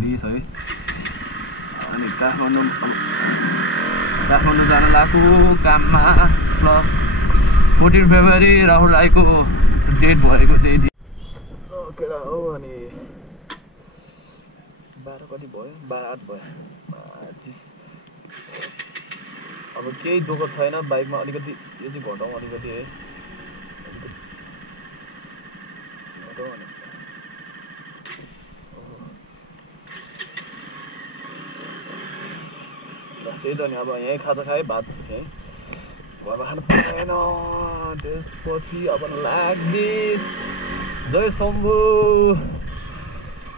this है अनि काठमाडौँ जान लागेको काममा प्लस 14 फेब्रुअरी राहुल राईको डेट भएको चाहिँ केटा हो अनि 12 कति भयो 12-8 भयो 25 अब केही दुःख छैन बाइकमा अलिकति यो चाहिँ घटाउँ अलिकति है घटाउँ अनि त्यही त नि अब यहीँ खाजा खाएँ भात है घरमा खानु पाएन त्यसपछि अब लाग्दिस जय शम्भु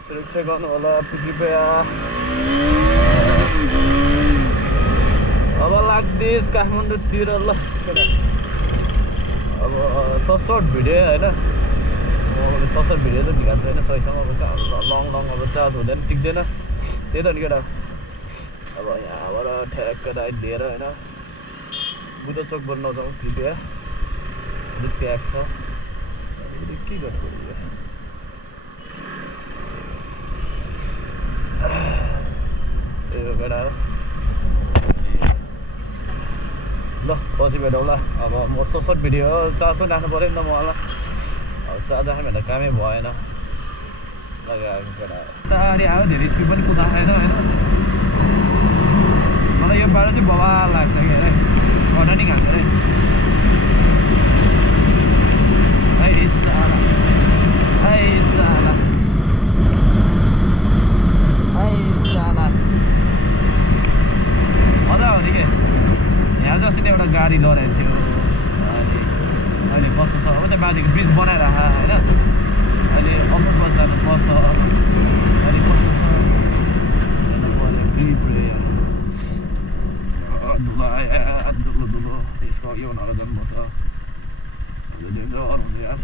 सुरक्षा गर्नु होला कृपया अब लाग्दिस काठमाडौँतिर ल अब सर्ट भिडियो होइन सर्ट भिडियो त भिगाएको छैन सहीसँग लङ अब चार्ज हुँदैन टिक्दैन त्यही त नि केटा अब यहाँबाट ठ्याक्क राइट दिएर होइन बुद्ध चोकबाट नजाउँ कृपया अलिक प्याक छ के गर्नु यो केटा ल पछि भेटौँला अब म सर्ट भिडियो चार्ज पनि राख्नु पऱ्यो नि त मलाई अब चार्ज राख्नु भन्दा कामै भएन लगाएको केटा गाडी आयो धेरै स्पिड पनि कुदाएन होइन मलाई यो बाटो चाहिँ बवाल लाग्छ कि अरे घटानी खान्छ अरे मजा हो नि के यहाँ जसरी एउटा गाडी लडेको थियो अहिले कस्तो छ अब चाहिँ माथिको ब्रिज बनाइरह होइन अहिले अपर बस जानु पर्छ अहिले कस्तो छ हेर्नु पऱ्यो फ्री धुलो यसको यो नगर जानुपर्छ डेन्जर हुन्छ यार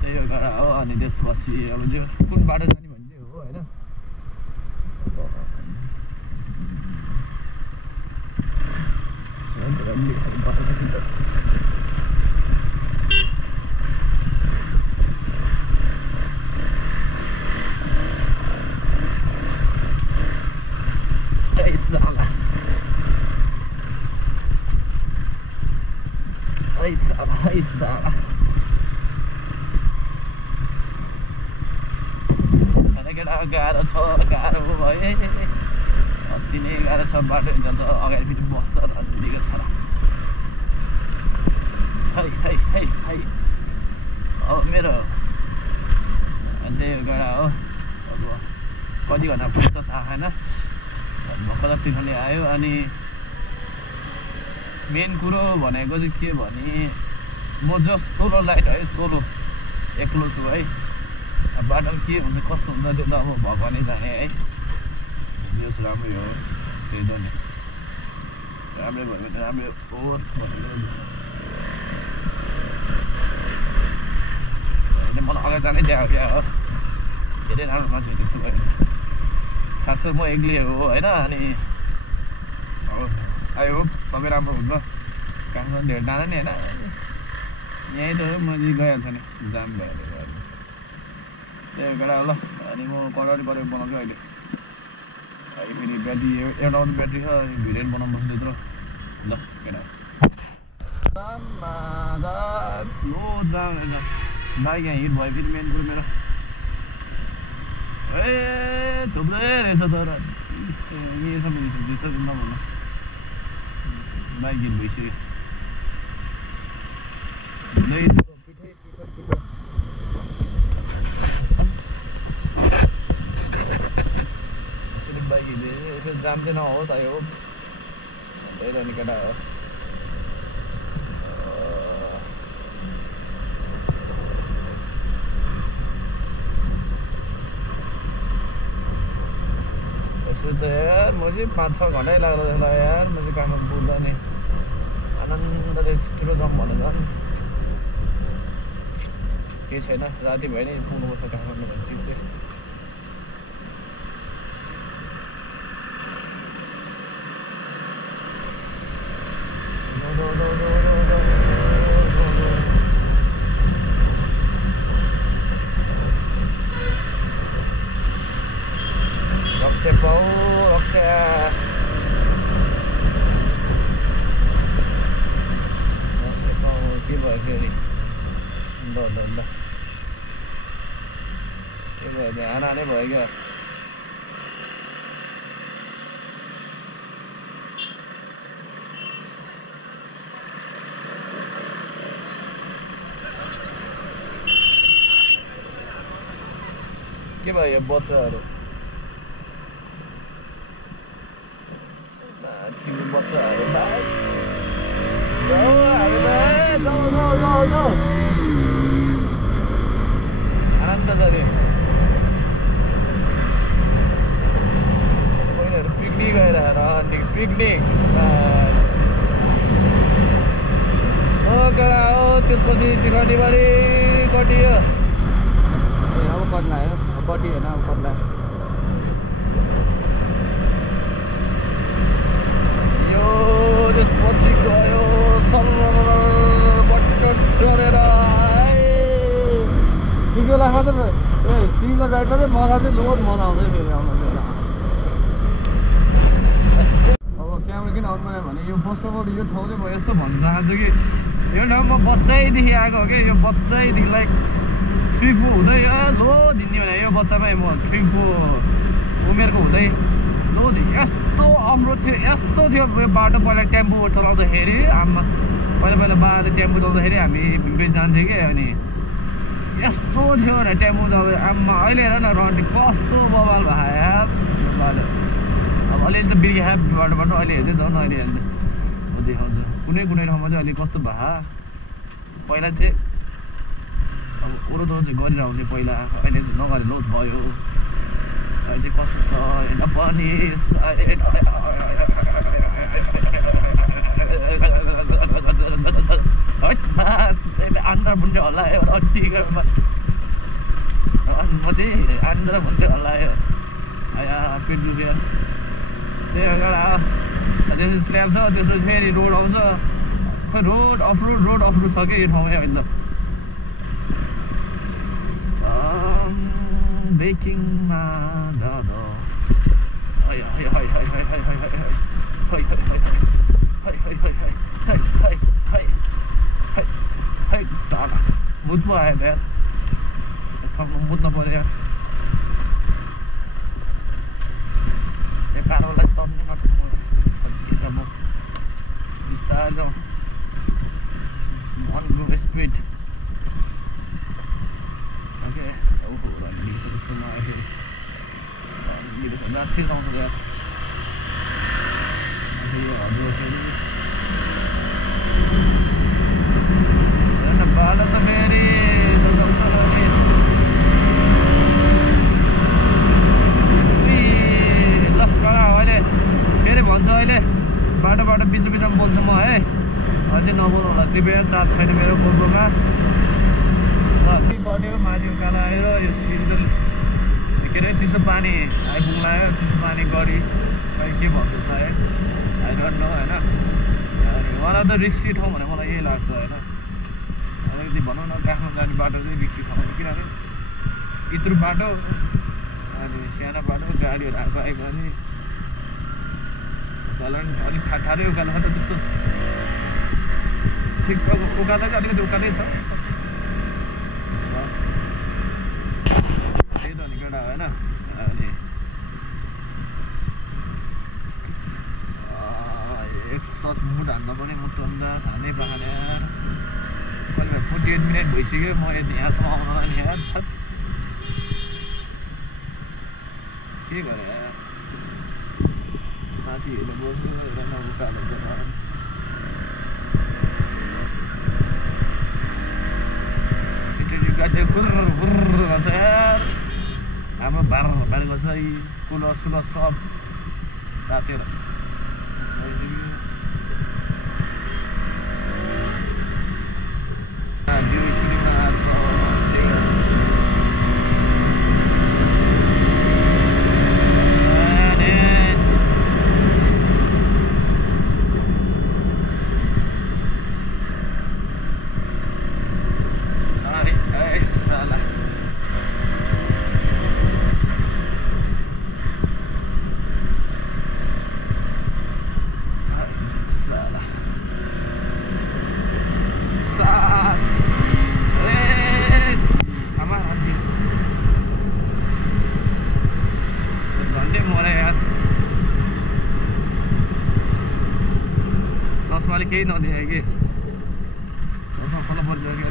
त्यही हो गाडा हो अनि त्यसपछि अब जो कुन बाटो जाने भने चाहिँ हो होइन गाह्रो छ गाह्रो भयो अति नै गाह्रो छ बाटो जान्छ अगाडि फेरि बस्छ नजिकै छ है अब मेरो त्यही हो गाडा हो अब कति घन्टा पुग्छ थाहा छैन भर्खर तिखाने आयो अनि मेन कुरो भनेको चाहिँ के भने म जस्ट सोलो लाइट है सोलो एक्लो छु है बाटो के हुन्छ कस्तो हुन्छ त्यो त अब भगवानै जाने है जस राम्रै हो त्यही त नि राम्रै भयो भने राम्रै होस् भनेर मलाई अगाडि जानै दिएको क्या हो धेरै राम्रो मान्छे त्यस्तो भयो खास गरी म एक्लै हो होइन अनि अब आई होप सबै राम्रो हुन्छ काठमाडौँ धेरै टाढा नि होइन यहीँ त हो म गइहाल्छ नि जाम भयो त्यही केटा ल अनि म कलरी बनाउँछु अहिले फेरि ब्याट्री एउटा ब्याट्री छ भिडियो बनाउनु पर्छ त्यत्रो ल केटा बाइक यहाँ हिट भयो फेरि मेन कुरो मेरो ए थुप्रै रहेछ तर यसो नभन्नु बाइक हिट भइसक्यो जाम चाहिँ नहोस् आयो त्यही त नि केटा हो यसो त यार म चाहिँ 5-6 घन्टै लाग्ला जस्तो यार म चाहिँ काममा पुग्दा नि आनन्दले छिटो जाउँ भनेर केही छैन राति भयो नि पुग्नुपर्छ काठमाडौँ भन्ने चिज चाहिँ ध्यान आने भयो क्या के भयो बच्चाहरू मान्छेको बच्चाहरू आनन्द छ अरे पहिलाहरू पिकनिक गइरहेर पिकनिक त्यसपछि टिकटीबारी कटियो अब कट्ला हो कति होइन अब कट्ला यो त्यसपछि गयो बटन चढेर सिङ्गल लाखमा चाहिँ सिङ्गल राइडमा चाहिँ मलाई चाहिँ बहुत मजा आउँछ फेरि आउनु चाहिँ अब क्यामेरा किन अन बनायो भने यो फर्स्ट अफ अल यो ठाउँ चाहिँ म यस्तो भन्न चाहन्छु कि यो ठाउँ म बच्चैदेखि आएको हो क्या यो बच्चैदेखि लाइक 3-4 हुँदै जो दिने भने यो बच्चामै म 3-4 उमेरको हुँदै जो यस्तो अमरो थियो यस्तो थियो बाटो पहिला टेम्पो चलाउँदाखेरि आमा पहिला बाटो टेम्पो चलाउँदाखेरि हामी भिमबेट जान्थ्यौँ कि अनि यस्तो थियो भने टेम्पो चलाउँदा आमा अहिले हेर न रन्टी कस्तो बवाल भयो बाटो अब अलिअलि त बिर्खे बाटो अहिले हेर्दै जाउँ न अहिले हेर्दै म देखाउँछु कुनै ठाउँमा चाहिँ अलिक कस्तो भयो पहिला चाहिँ अब ओरोदोरो चाहिँ गरिरहने पहिला अहिले नगरे लोड भयो अहिले कस्तो छ होइन पनि आन्ध्र भन्ने हल्लायो टिकटमा आन्ध्र भन्ने हल्लायो आया पेट दुख्यो त्यही एउटा त्यसो स्ल्याब छ त्यसपछि फेरि रोड आउँछ खै रोड अफरोड छ क्या यो ठाउँमा अहिले त बेकिङमा जाँदा साला भुत पो आयो त यार बुझ्नु पर्यो यार यो कारवालाई तर्ने नटुक्नु बिस्तारै जाउँ अनको स्पिड ओके ओहो सुमा आयो फेरि आउँछ यार यो हजुर बाटो त फेरि ल अहिले फेरि भन्छ अहिले बाटो बिचमा बोल्छु म है अझै नबोल्नु होला कृपया चार्ज छैन मेरो गोप्रोमा ल कट्यो माथि उकालो आएर यो सिन्जल के अरे चिसो पानी आइपुग्ला चिसो पानी गरी खै के भन्छ सायद आई डोन्ट नो होइन वान अफ द रिस्की ठाउँ भने मलाई यही लाग्छ होइन अलिकति भनौँ न काठमाडौँ जाने बाटो चाहिँ रिस्की ठाउँ किनभने इत्रु बाटो अनि सानो बाटो गाडीहरू आएको भने उकालो अलिक ठाडै उकालो छ त त्यस्तो ठिक उकालो चाहिँ अलिकति उकालै छ त्यही त नि केटा होइन अनि एक सट मुड हान्न पनि मुटन्दा सानै पाखाले कहिले 48 मिनट भइसक्यो म यहाँसम्म आउन नि यार के गरेँ यार साथीहरू बस्नु हेर न उकालो गाडी गुर्र गर्छ यार हाम्रो बार गर्छ कुलस सब रातेर चस्माले केही नदेखायो कि चस्मा खोला पर्छ के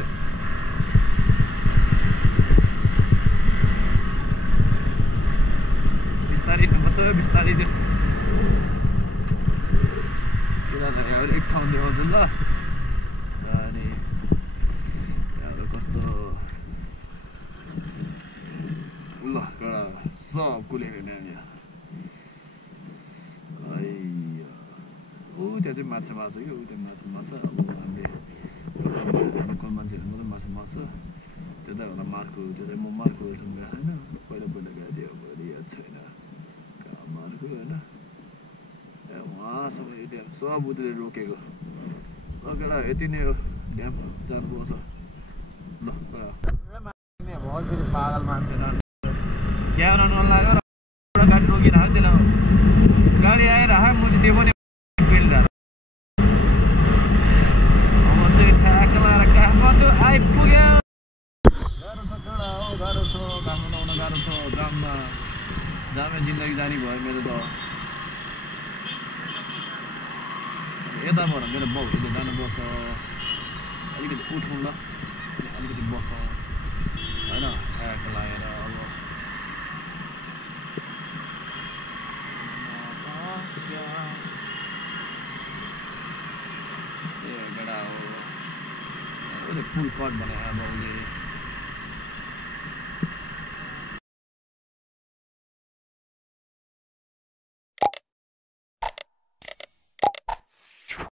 अरे बिस्तारै बस बिस्तारै चाहिँ एक ठाउँ देखाउँछु ल अनि अब कस्तो ल सब कुलेको यहाँ त्यहाँ चाहिँ माछा मार्छ कि ऊ त्यहाँ माछा अब हामीले लोकल मान्छेहरू मात्रै माछा मार्छ त्यो चाहिँ होला मार्को त्यो चाहिँ म मार्कोहरूसँग गएको छैन पहिला गएको थियो अब याद छैन कहाँ मार्को होइन उहाँसम्म यो ड्याम सब उतले रोकेको ल यति नै हो ड्याम जानुपर्छ ल फेरि पागल मान्छे क्यामेरा नलाग्यो र गाडी रोकिरहेको त्यसलाई गाडी आएर म त्यो पनि आइपुग्यो गाह्रो छ घाम बनाउन गाह्रो छ जाममा जामै जिन्दगी जाने भयो मेरो त यताबाट मेरो बाउले जानुपर्छ अलिकति उठौँ ल अलिकति बसौँ होइन आएको लागेर अब ए गडा हो फुल कट भने बाउले